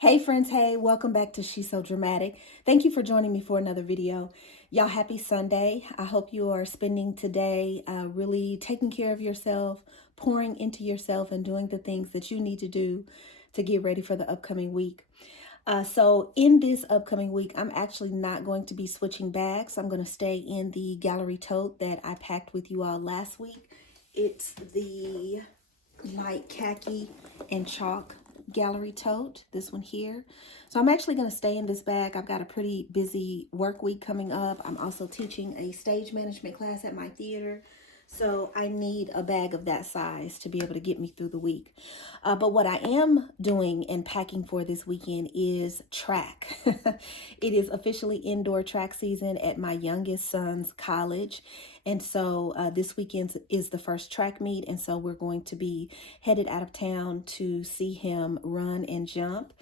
Hey friends, hey, welcome back to SheSoDramatic. Thank you for joining me for another video. Y'all, happy Sunday. I hope you are spending today really taking care of yourself, pouring into yourself, and doing the things that you need to do to get ready for the upcoming week. So in this upcoming week, I'm actually not going to be switching bags. I'm going to stay in the gallery tote that I packed with you all last week. It's the light khaki and chalk gallery tote, this one here. So I'm actually going to stay in this bag. I've got a pretty busy work week coming up. I'm also teaching a stage management class at my theater, so I need a bag of that size to be able to get me through the week. But what I am doing and packing for this weekend is track. It is officially indoor track season at my youngest son's college. And so this weekend is the first track meet. And so we're going to be headed out of town to see him run and jump.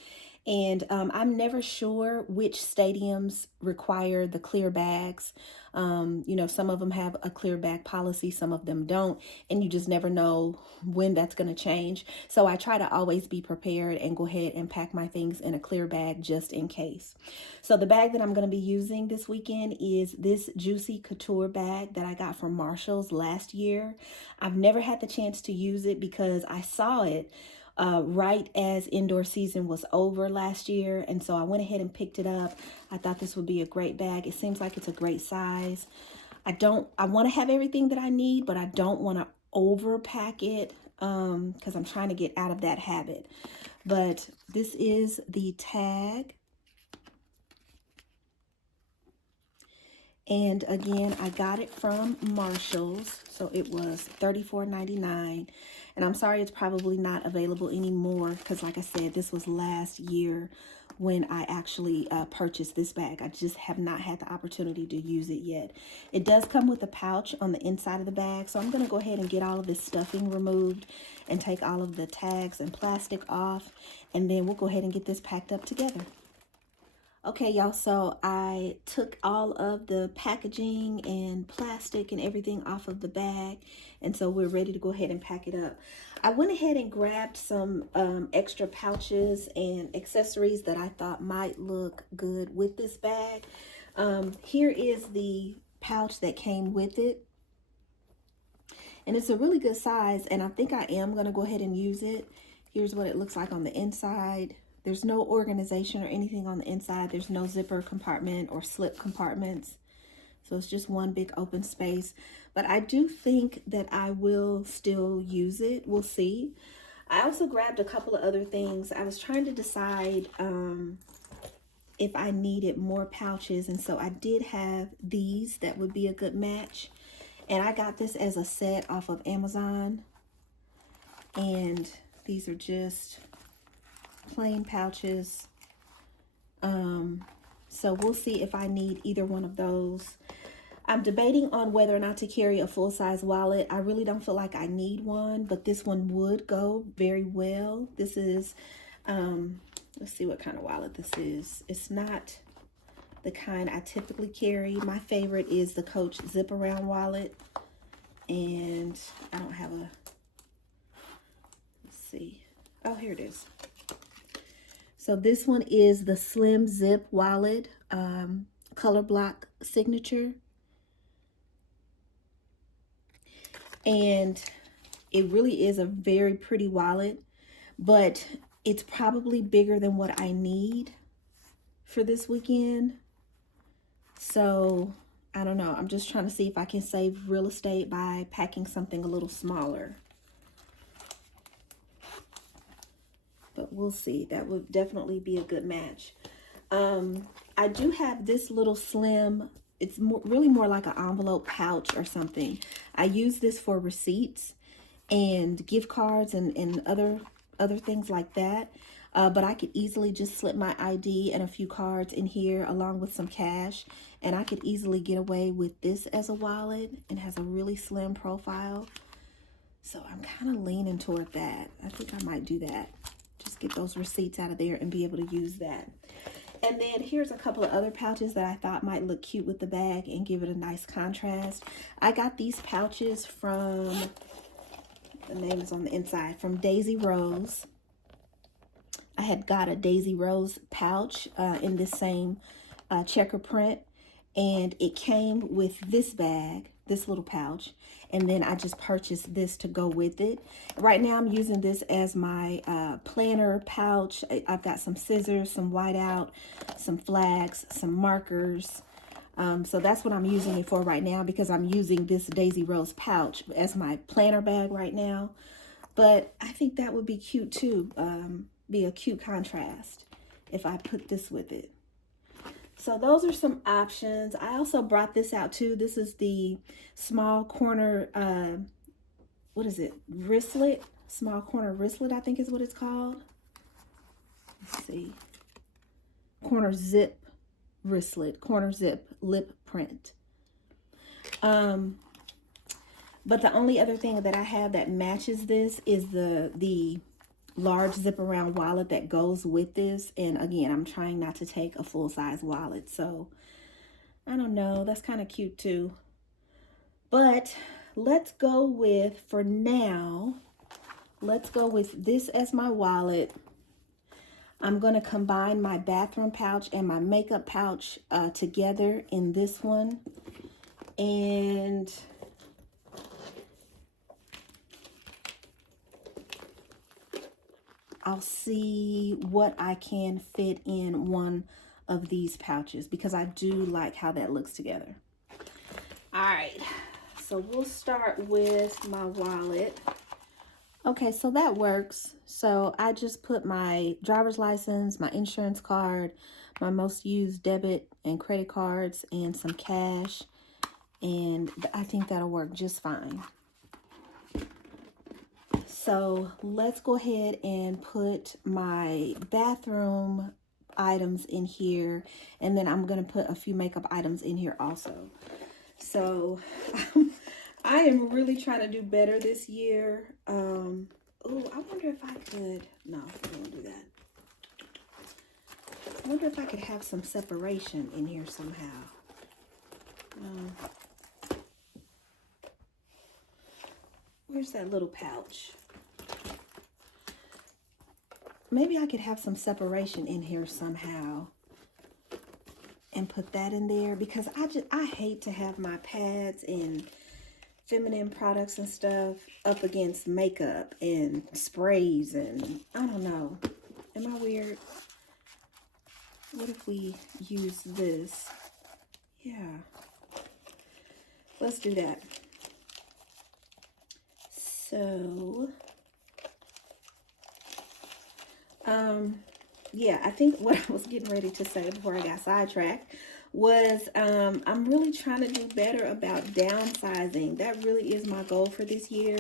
And I'm never sure which stadiums require the clear bags. You know, some of them have a clear bag policy, some of them don't, and you just never know when that's going to change. So I try to always be prepared and go ahead and pack my things in a clear bag just in case. So the bag that I'm going to be using this weekend is this Juicy Couture bag that I got from Marshall's last year. I've never had the chance to use it because I saw it right as indoor season was over last year. And so I went ahead and picked it up. I thought this would be a great bag. It seems like it's a great size. I want to have everything that I need, but I don't want to overpack it because I'm trying to get out of that habit. But this is the tag. And again, I got it from Marshall's, so it was $34.99. And I'm sorry it's probably not available anymore because, like I said, this was last year when I actually purchased this bag. I just have not had the opportunity to use it yet. It does come with a pouch on the inside of the bag, so I'm going to go ahead and get all of this stuffing removed and take all of the tags and plastic off, and then we'll go ahead and get this packed up together. Okay, y'all, so I took all of the packaging and plastic and everything off of the bag, and so we're ready to go ahead and pack it up. I went ahead and grabbed some extra pouches and accessories that I thought might look good with this bag. Here is the pouch that came with it, and it's a really good size, and I think I am going to go ahead and use it. Here's what it looks like on the inside. There's no organization or anything on the inside. There's no zipper compartment or slip compartments. So it's just one big open space. But I do think that I will still use it. We'll see. I also grabbed a couple of other things. I was trying to decide if I needed more pouches. And so I did have these that would be a good match. And I got this as a set off of Amazon. And these are just plain pouches. So we'll see if I need either one of those. I'm debating on whether or not to carry a full-size wallet. I really don't feel like I need one, but this one would go very well. This is let's see what kind of wallet this is. It's not the kind I typically carry. My favorite is the Coach zip around wallet, and I don't have a, let's see, oh, here it is. So this one is the Slim Zip Wallet, color block signature. And it really is a very pretty wallet, but it's probably bigger than what I need for this weekend. So I don't know. I'm just trying to see if I can save real estate by packing something a little smaller. But we'll see. That would definitely be a good match. I do have this little slim, it's really more like an envelope pouch or something. I use this for receipts and gift cards and other things like that. But I could easily just slip my ID and a few cards in here along with some cash. And I could easily get away with this as a wallet. It has a really slim profile. So I'm kind of leaning toward that. I think I might do that. Just get those receipts out of there and be able to use that. And then here's a couple of other pouches that I thought might look cute with the bag and give it a nice contrast. I got these pouches from, the name is on the inside, from Daisy Rose. I had got a Daisy Rose pouch in this same checker print, and it came with this bag, this little pouch, and then I just purchased this to go with it. Right now I'm using this as my planner pouch. I've got some scissors, some whiteout, some flags, some markers. So that's what I'm using it for right now, because I'm using this Daisy Rose pouch as my planner bag right now. But I think that would be cute too, be a cute contrast if I put this with it. So those are some options. I also brought this out too. This is the small corner, what is it? Wristlet, small corner wristlet, I think is what it's called. Let's see. Corner zip wristlet, corner zip lip print. But the only other thing that I have that matches this is the large zip around wallet that goes with this. And again, I'm trying not to take a full-size wallet, so I don't know, that's kind of cute too. But let's go with, for now, let's go with this as my wallet. I'm going to combine my bathroom pouch and my makeup pouch together in this one. And I'll see what I can fit in one of these pouches, because I do like how that looks together. All right, so we'll start with my wallet. Okay, so that works. So I just put my driver's license, my insurance card, my most used debit and credit cards, and some cash, and I think that'll work just fine. So let's go ahead and put my bathroom items in here, and then I'm going to put a few makeup items in here also. So I am really trying to do better this year. Oh, I wonder if I could, no, I won't do that. I wonder if I could have some separation in here somehow. Where's that little pouch? Maybe I could have some separation in here somehow and put that in there, because I hate to have my pads and feminine products and stuff up against makeup and sprays, and I don't know. Am I weird? What if we use this? Yeah. Let's do that. So yeah, I think what I was getting ready to say before I got sidetracked was I'm really trying to do better about downsizing. That really is my goal for this year.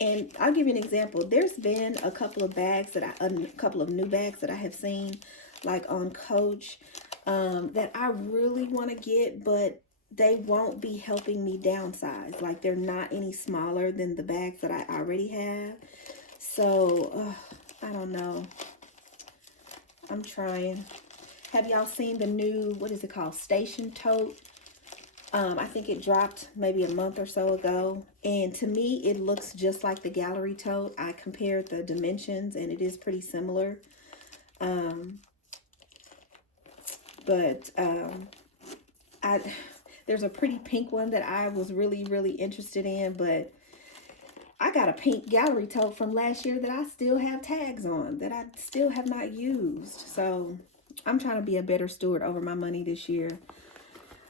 And I'll give you an example. There's been a couple of bags that a couple of new bags that I have seen, like on Coach, that I really want to get, but they won't be helping me downsize. Like, they're not any smaller than the bags that I already have. So I don't know. I'm trying. Have y'all seen the new, what is it called, Station Tote? I think it dropped maybe a month or so ago. And to me, it looks just like the Gallery Tote. I compared the dimensions, and it is pretty similar. There's a pretty pink one that I was really interested in, but I got a pink Gallery Tote from last year that I still have tags on, that I still have not used. So I'm trying to be a better steward over my money this year.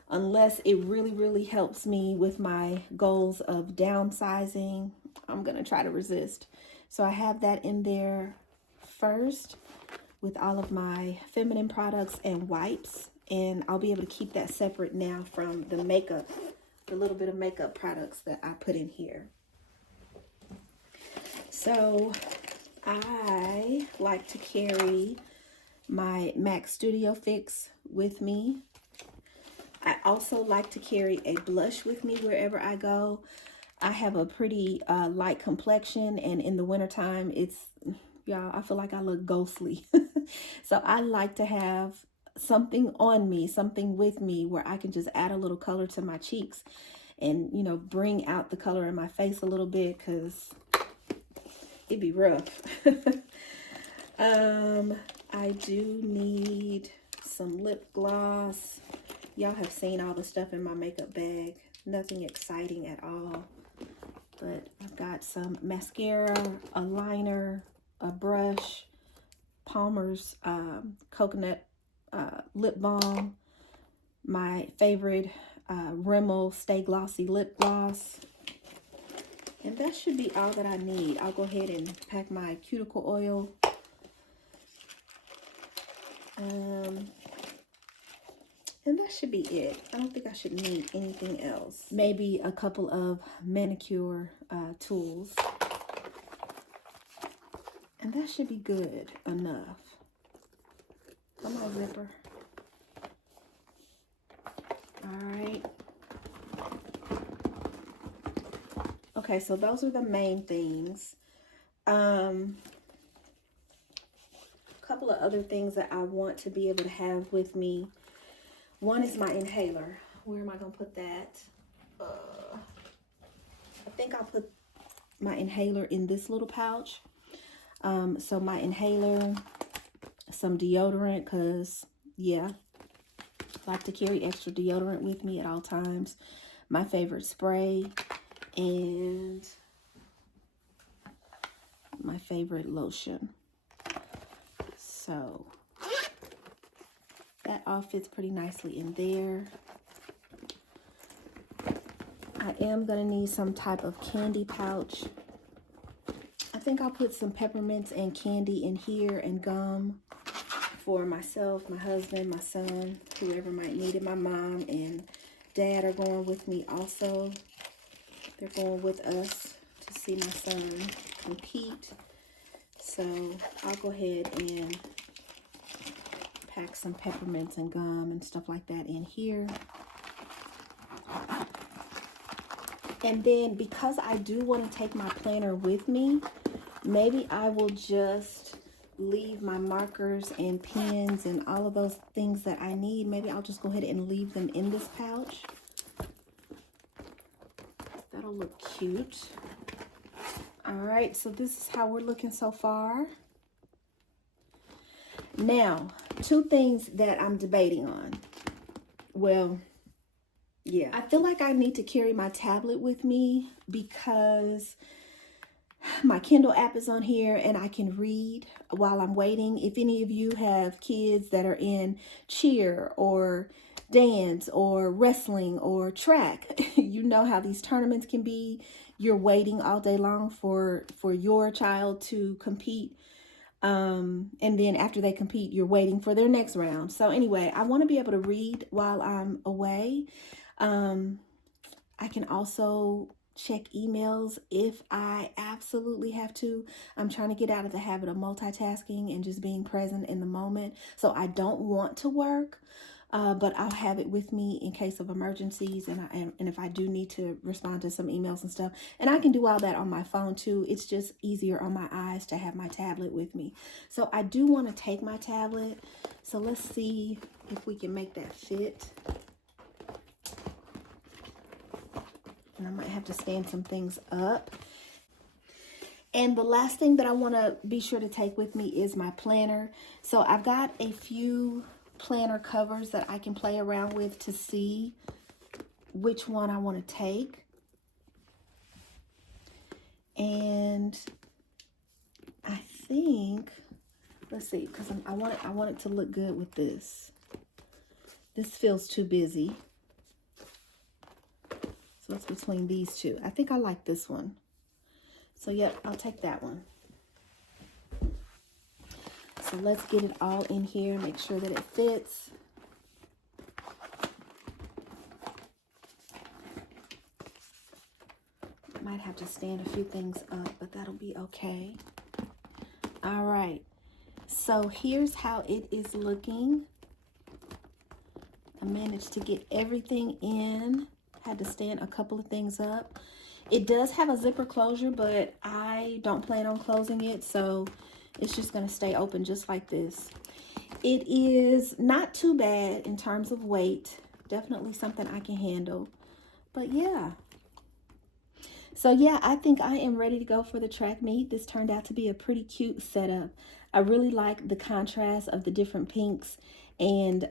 Unless it really helps me with my goals of downsizing, I'm going to try to resist. So I have that in there first with all of my feminine products and wipes. And I'll be able to keep that separate now from the makeup, the little bit of makeup products that I put in here. So I like to carry my MAC Studio Fix with me. I also like to carry a blush with me wherever I go. I have a pretty light complexion, and in the wintertime, y'all, I feel like I look ghostly. So I like to have something on me, something with me where I can just add a little color to my cheeks and, you know, bring out the color in my face a little bit, because it'd be rough. I do need some lip gloss. Y'all have seen all the stuff in my makeup bag. Nothing exciting at all. But I've got some mascara, a liner, a brush, Palmer's coconut lip balm, my favorite Rimmel Stay Glossy lip gloss. And that should be all that I need. I'll go ahead and pack my cuticle oil. And that should be it. I don't think I should need anything else. Maybe a couple of manicure tools. And that should be good enough. Come on, zipper. All right. Okay, so those are the main things. Couple of other things that I want to be able to have with me. One is my inhaler. Where am I going to put that? I think I'll put my inhaler in this little pouch. So my inhaler, some deodorant, because, yeah, I like to carry extra deodorant with me at all times. My favorite spray, and my favorite lotion. So that all fits pretty nicely in there. I am going to need some type of candy pouch. I think I'll put some peppermints and candy in here and gum for myself, my husband, my son, whoever might need it. My mom and dad are going with me also. They're going with us to see my son compete. So I'll go ahead and pack some peppermints and gum and stuff like that in here. And then because I do want to take my planner with me, maybe I will just leave my markers and pens and all of those things that I need. Maybe I'll just go ahead and leave them in this pouch. That'll look cute. All right, so this is how we're looking so far. Now, two things that I'm debating on. Well, yeah, I feel like I need to carry my tablet with me because my Kindle app is on here and I can read while I'm waiting. If any of you have kids that are in cheer or dance or wrestling or track, you know how these tournaments can be. You're waiting all day long for your child to compete. And then after they compete, you're waiting for their next round. So anyway, I want to be able to read while I'm away. I can also check emails if I absolutely have to. I'm trying to get out of the habit of multitasking and just being present in the moment. So I don't want to work, but I'll have it with me in case of emergencies, and if I do need to respond to some emails and stuff. And I can do all that on my phone too. It's just easier on my eyes to have my tablet with me. So I do want to take my tablet. So let's see if we can make that fit. And I might have to stand some things up. And the last thing that I want to be sure to take with me is my planner. So I've got a few planner covers that I can play around with to see which one I want to take. And I think, let's see, because I want it to look good with this. This feels too busy. So it's between these two. I think I like this one. So yep, I'll take that one. So let's get it all in here, make sure that it fits. Might have to stand a few things up, but that'll be okay. All right, so here's how it is looking. I managed to get everything in. Had to stand a couple of things up. It does have a zipper closure, but I don't plan on closing it, so it's just going to stay open just like this. It is not too bad in terms of weight. Definitely something I can handle. But yeah. So yeah, I think I am ready to go for the track meet. This turned out to be a pretty cute setup. I really like the contrast of the different pinks, and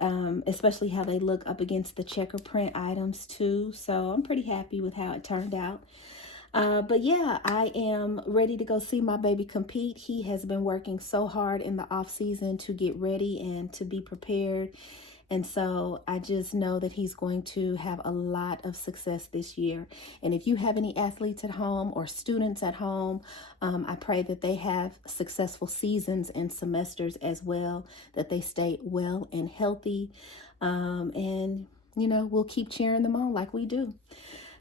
especially how they look up against the checker print items too. So I'm pretty happy with how it turned out. But yeah, I am ready to go see my baby compete. He has been working so hard in the off season to get ready and to be prepared. And so I just know that he's going to have a lot of success this year. And if you have any athletes at home or students at home, I pray that they have successful seasons and semesters as well, that they stay well and healthy. And, you know, we'll keep cheering them on like we do.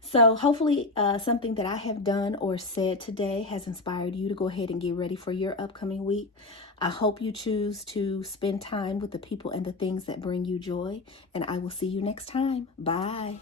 So hopefully something that I have done or said today has inspired you to go ahead and get ready for your upcoming week. I hope you choose to spend time with the people and the things that bring you joy. And I will see you next time. Bye.